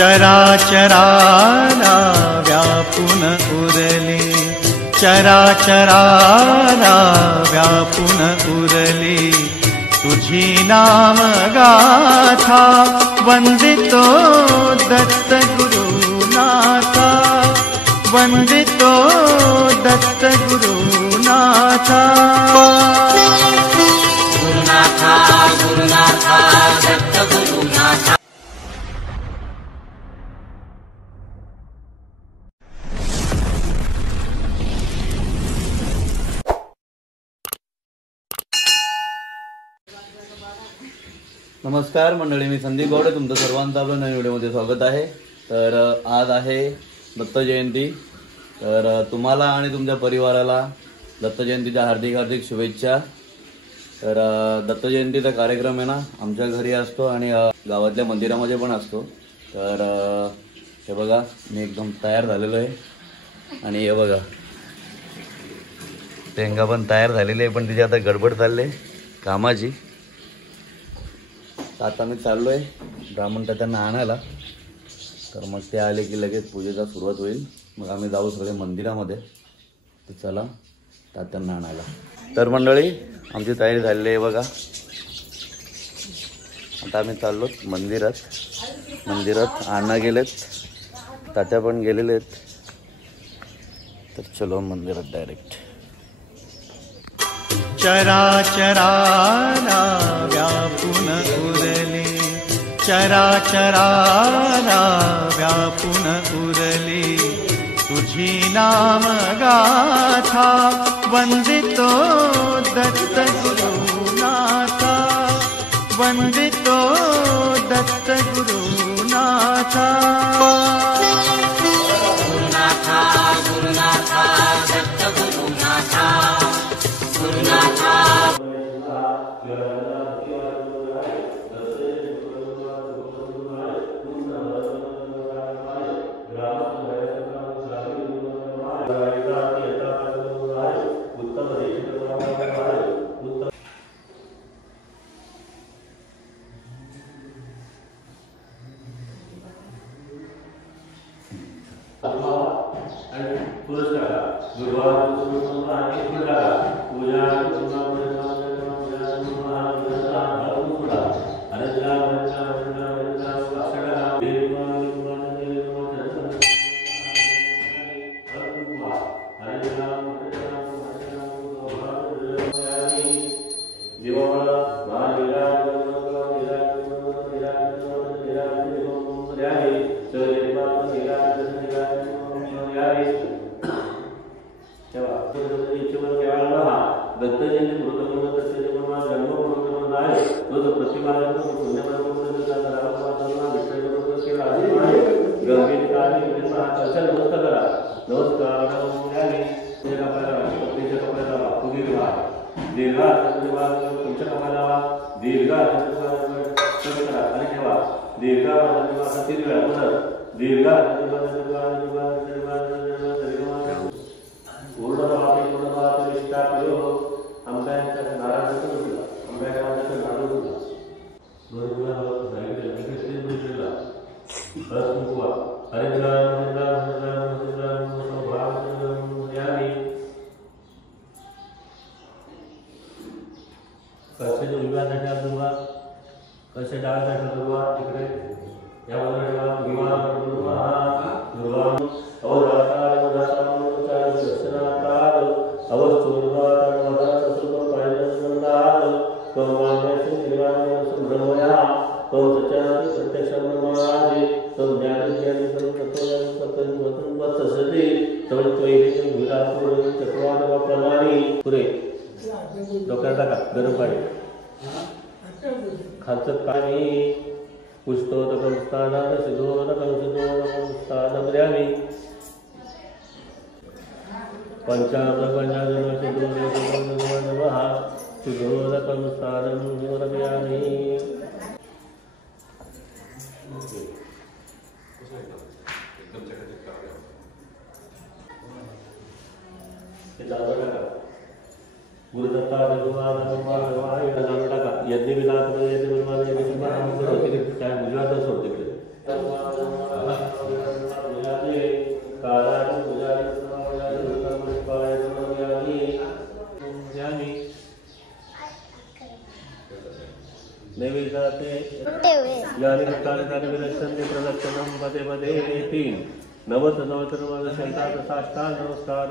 चराचराला व्यापून उरली, चराचराला व्यापून उरली, तुझी नाम गाथा वंदितो दत्त गुरुनाथा, वंदितो दत्त गुरुनाथा। गुरुनाथा गुरुनाथा दत्त गुरुनाथा। नमस्कार मंडळी, मी संदीप गौड, तुमचं सर्वांचं आपलं नवीन व्हिडिओमध्ये स्वागत आहे। तर आज आहे दत्त जयंती। तर तुम्हाला आणि तुमच्या परिवाराला दत्त जयंतीच्या हार्दिक हार्दिक शुभेच्छा। तर दत्त जयंतीचा कार्यक्रम आहे ना आमच्या घरी असतो आणि गावातल्या मंदिरामध्ये पण असतो। तर हे बघा मी एकदम तयार झालेलो आहे आणि हे बघा प्रियंका पण तयार झालेली आहे, पण तिची आता गडबड चालली आहे कामाची। आता मी चाललो आहे ब्राह्मण तात्यांना आणायला, तर मग ते आले की लगेच पूजेचा सुरुवात होईल। मग आम्ही जाऊ सगळे मंदिरामध्ये, तर चला तात्यांना आणायला। तर मंडळी आमची तयारी झालेली आहे बघा, आता आम्ही चाललो मंदिरात अण्णा गेलेत, तात्या पण गेलेले आहेत, तर चलो मंदिरात डायरेक्ट। चराचराला व्यापून उरली, चराचराला व्यापून उरली, तुझी नाम गाथा वंदितो दत्त गुरुनाथा, वंदितो दत्त गुरुनाथा। गुरुनाथा गुरुनाथा दत्त गुरुनाथा। गुरुनाथा गरम पाणी खालचं पाणी पुष्टोदकं स्थानात सिद्धोदकं स्थानमर्यामी पंचामृतपंचाजन सिद्धोदकं नमः सिद्धोदकं स्थानमर्यामी। गुरुदत्ता भगवान टाका यज्ञ विलास यज्ञ काय गुजरात सोडते यानि कृतानि तानि विनश्यन्ति प्रदक्षिणं पदे पदे 3 नवशतात् साष्टांग नमस्कार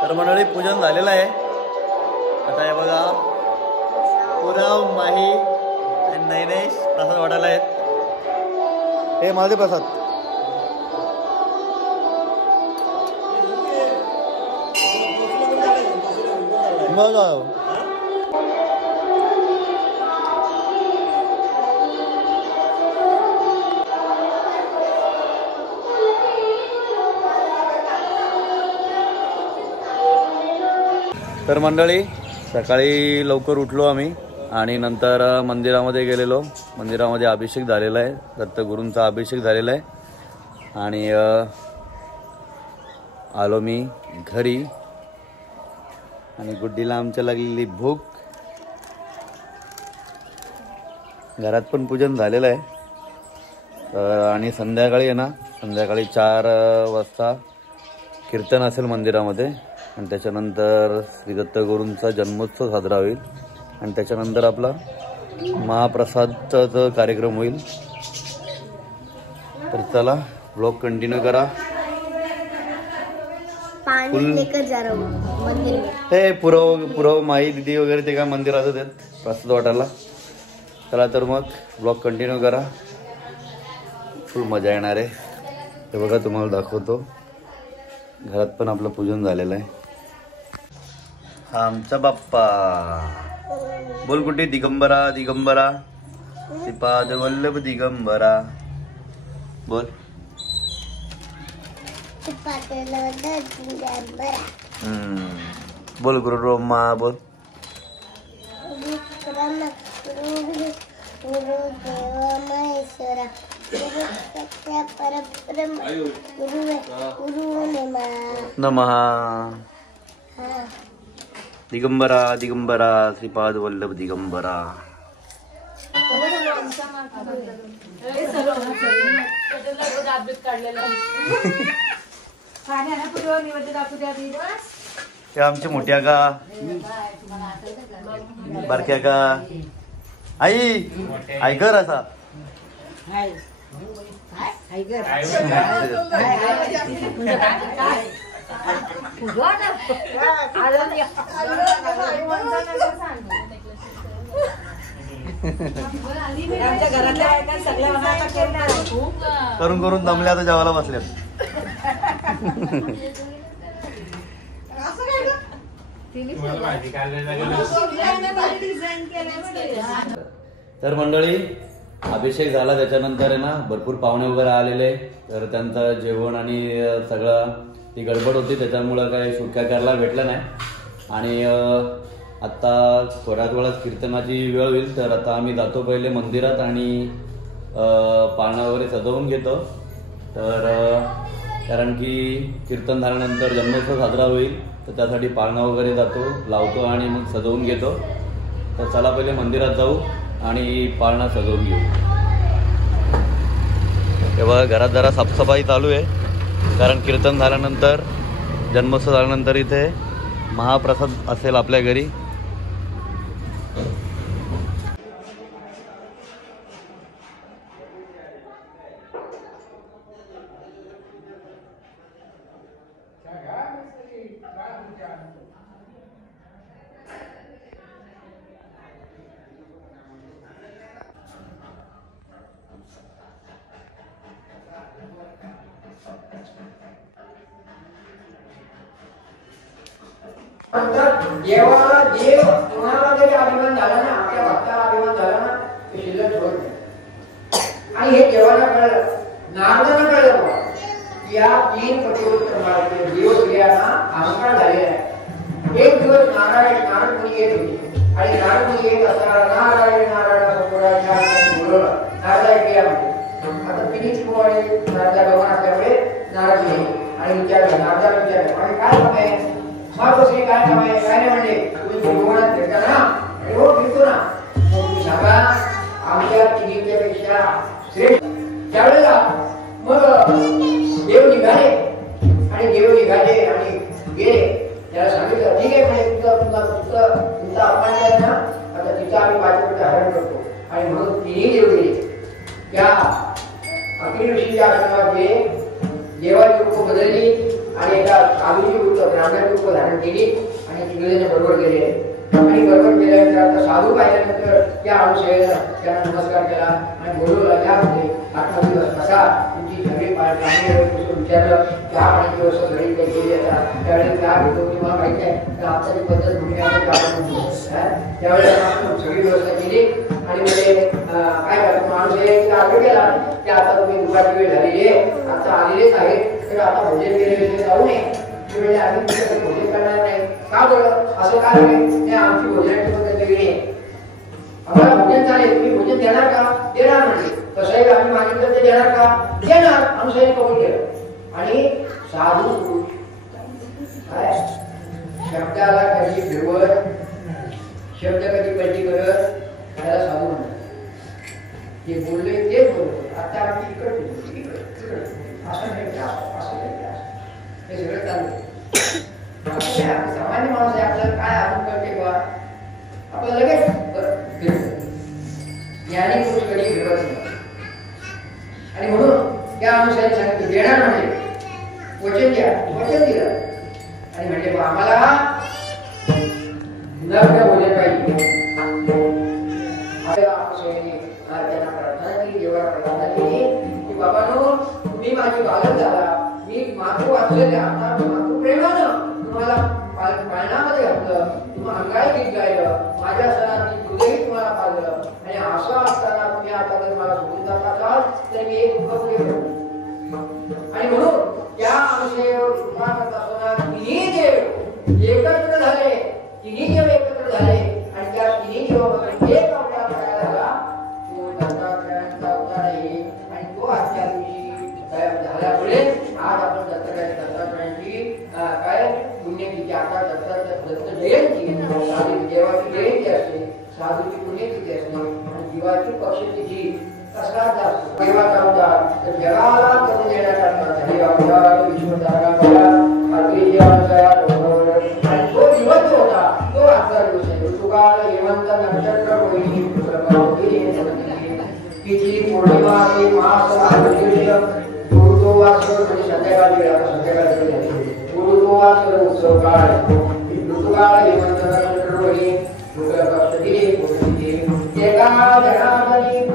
तर मंडळी पूजन झालेलं आहे. आता हे बघा पुराव माही आणि नैनेश प्रसाद वाटायला आहेत. हे माझे प्रसाद. मग तर मंडळी सकाळी लवकर उठलो आम्ही आणि नंतर मंदिरामध्ये गेलेलो. मंदिरामध्ये अभिषेक झालेला आहे, दत्तगुरूंचा अभिषेक झालेला आहे आणि आलो मी घरी. आणि गुड्डीला आमच्या लागलेली भूक. घरात पण पूजन झालेलं आहे आणि संध्याकाळी आहे ना, संध्याकाळी 4 वाजता कीर्तन असेल मंदिरामध्ये आणि त्याच्यानंतर श्री दत्तगुरूंचा जन्मोत्सव साजरा होईल आणि त्याच्यानंतर आपला महाप्रसादचा कार्यक्रम होईल. तर चला ब्लॉग कंटिन्यू करा. हे पुरव माई दिदी वगैरे ते काय मंदिरात आहेत प्रसाद वाटायला. चला तर मग ब्लॉग कंटिन्यू करा, फुल मजा येणार आहे. हे बघा तुम्हाला दाखवतो. घरात पण आपलं पूजन झालेलं आहे. हा आमचा बाप्पा. बोल कुठे दिगंबरा दिगंबरा श्रीपाद वल्लभ दिगंबरा. बोल. बोल गुरु ब्रह्मा. बोल. नमः. दिगंबरा दिगंबरा श्रीपाद वल्लभ दिगंबरा. हे आमची मोठ्या का बारक्या का आई ऐकर असा करून करून दमल्या आता जेवायला बसल्यात. तर मंडळी अभिषेक झाला त्याच्यानंतर आहे ना भरपूर पाहुणे वगैरे आलेले. तर त्यांचं जेवण आणि सगळं ती गडबड होती त्याच्यामुळं काही शूट काय करायला भेटलं नाही. आणि आत्ता थोड्याच वेळात कीर्तनाची वेळ होईल. तर आता आम्ही जातो पहिले मंदिरात आणि पाळणा वगैरे सजवून घेतो. तर कारण की कीर्तन झाल्यानंतर जन्मोत्सव साजरा होईल तर त्यासाठी पाळणा वगैरे जातो लावतो आणि मग सजवून घेतो. तर चला पहिले मंदिरात जाऊ आणि पाळणा सजवून घेऊ. तेव्हा घरात जरा साफसफाई चालू आहे कारण कीर्तन झाल्यानंतर जन्मोत्सव झाल्यानंतर इथे महाप्रसाद असेल आपल्या घरी. जेव्हा देव कोणाला जरी अभिमान झाला ना आपल्या भक्ताला अभिमान झाला ना ते शिल्लक ठेवत नाही. आणि हे देवाला कळलं नारदाला कळलं बघा की या 3 पटीवर मार्गे देव स्त्रियांना अहंकार झालेला आहे. एक दिवस नारद मुनी येत होते आणि नारद मुनी येत असताना नारायण नारायण संपूर्णाच्या बोलवलं. नारदा ऐकल्या म्हणजे आता तिन्हीच कुमारी नारदा भगवान असल्यामुळे नारद मुनी आणि विचारलं नारदाला विचारलं आणि काय काम आहे महाप्रश्री काय काम आहे काय नाही म्हणले तुम्ही भगवानात फिरता ना आणि हो फिरतो ना मग तुम्ही सांगा आमच्या तिघींच्यापेक्षा श्रेष्ठ. त्यावेळेला मग देव निघाले आणि गेले. त्याला सांगितलं ठीक आहे म्हणजे तुमचा अपमान केला ना आता तिचा आम्ही 5 रुपये हरण करतो. आणि म्हणून तिन्ही देव गेले. त्या अखिल ऋषीच्या आश्रमात देवाची रूप बदलली आणि एका साधूची रूप ब्राह्मणाची रूप धारण केली आणि तिकडे बरोबर गेले. आणि बरोबर गेल्यानंतर आता साधू पाहिल्यानंतर त्या अनुसयाला त्यांना नमस्कार केला आणि बोलवलं यामध्ये आत्मा दिवस कसा तुमची सगळी विचारलं त्या पाण्याची व्यवस्था घरी केली आता त्यावेळेस त्या घेतो किंवा माहिती आहे तर आमची पद्धत त्यावेळेला सगळी व्यवस्था केली. आणि म्हणजे काय करतो माणूस आग्रह केला की आता तुम्ही दुपारची वेळ झालेली आहे आता आलेलेच आहेत तर आता भोजन केल्याविषयी जाऊ नये. म्हणजे आम्ही भोजन करणार नाही का बरं असं काय नाही आमची भोजनाची पद्धत वेगळी आहे. आम्हाला भोजन चालेल तुम्ही भोजन देणार का देणार म्हणजे तसंही आम्ही मागितलं ते देणार का देणार अनुसारी कबूल केलं. आणि साधू काय शब्दाला कधी फिरवत शब्द कधी कधी करत त्याला साधू म्हणतात. ते बोलले तेच बोलतो आता आमची इकडे असं नाही हे सगळं चालू. सामान्य माणूस आहे आपल्याला काय अजून करते बा आपण लगेच ज्ञानी पुरुष कधी फिरवत नाही. आणि म्हणून त्या अनुसारी सांगितलं देणार म्हणजे वचन द्या वचन दिलं आणि म्हणजे आम्हाला नव्या भोजन पाहिजे. त्यांना प्रार्थना केली देवाला प्रार्थना केली की बाबांनो तुम्ही माझी बालक झाला मी मातृ वाचलेले आता माझं गीत गायलं, माझ्या सणाची हृदयही तुम्हाला पाहिलं, आणि असं असताना तुम्ही आता जर मला सोडून जात असाल तर मी एक दुःख करू. आणि म्हणून त्या अंशेवर कृपा करत असताना तिन्ही देव एकत्र झाले, तिन्ही देव एकत्र झाले, आणि त्या तिन्ही देवामध्ये एक अवतार तयार झाला, तो दत्तात्रयांचा अवतार आहे. आणि तो आजच्या दिवशी झाल्यामुळे आज आपण दत्तात्रयांची काय पुण्यतिथी, आता दत्त जयंती, साधी देवाची जयंती असते, साधूची पुण्यतिथी असते, आणि जीवाची पक्षतिथी कसला असतो देवाचा अवतार तर जगाला करून देण्याकरता हे अवतार विश्वधारा आणि तो दिवस होता तो आजचा दिवस आहे. ऋतुकाळ हेमंत नक्षत्र रोहिणी तिथी पौर्णिमा ते मास गुरुत्वास संध्याकाळी वेळ गुरुत्वास उत्सव काळ ऋतुकाळ हेमंत नक्षत्र रोहिणी एका जनार्दनी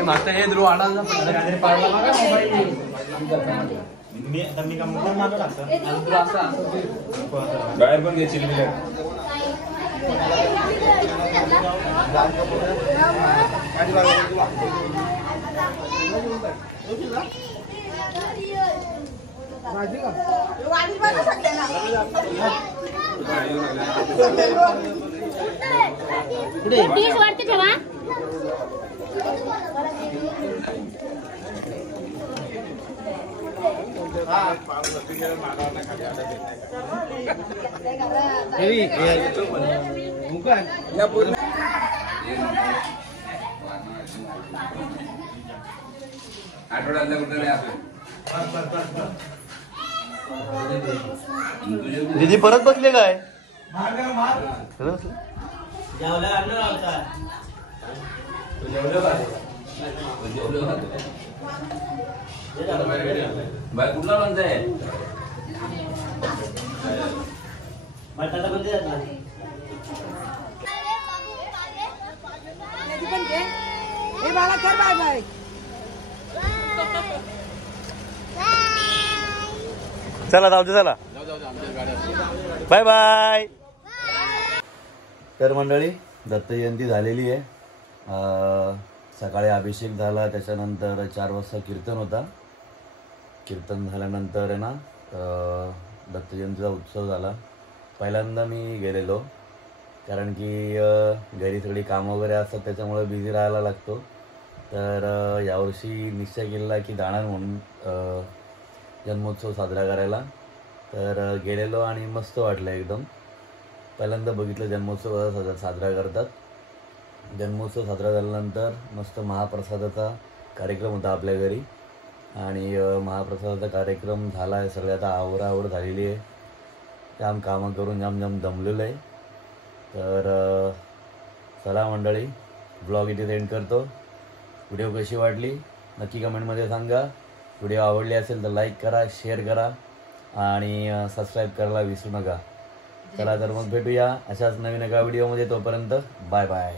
मागचा हे ध्रुव आणायला बाहेर पण घ्यायची वरती ठेवा. आठवड्यातल्या कुठे दीदी परत बसले काय? बाय कुठला लोणचं आहे? Bye bye. चला जाऊ दे, चला बाय बाय. तर मंडळी दत्त जयंती झालेली आहे. सकाळी अभिषेक झाला, त्याच्यानंतर 4 वाजता कीर्तन होता. कीर्तन झाल्यानंतर आहे ना दत्त जयंतीचा उत्सव झाला. पहिल्यांदा मी गेलेलो, कारण की घरी सगळी कामं वगैरे असतात, त्याच्यामुळे बिझी राहायला लागतो. तर यावर्षी निश्चय केला की जाणार म्हणून जन्मोत्सव साजरा करायला. तर गेलेलो आणि मस्त वाटलं एकदम. पहिल्यांदा बघितलं जन्मोत्सव साजरा करतात. जन्मोत्सव साजरा झाल्यानंतर मस्त महाप्रसादाचा कार्यक्रम होता आपल्या घरी, आणि महाप्रसादाचा कार्यक्रम झाला आहे. सगळे आता आवराआवर झालेली आहे. जाम कामं करून जाम दमलेलं आहे. तर चला मंडळी, ब्लॉग इथे एंड करतो. व्हिडिओ कशी वाटली नक्की कमेंटमध्ये सांगा. व्हिडिओ आवडली असेल तर लाईक करा, शेअर करा आणि सबस्क्राईब करायला विसरू नका. चला तर मग भेटूया अशाच नवीन एका व्हिडिओमध्ये. तोपर्यंत बाय बाय.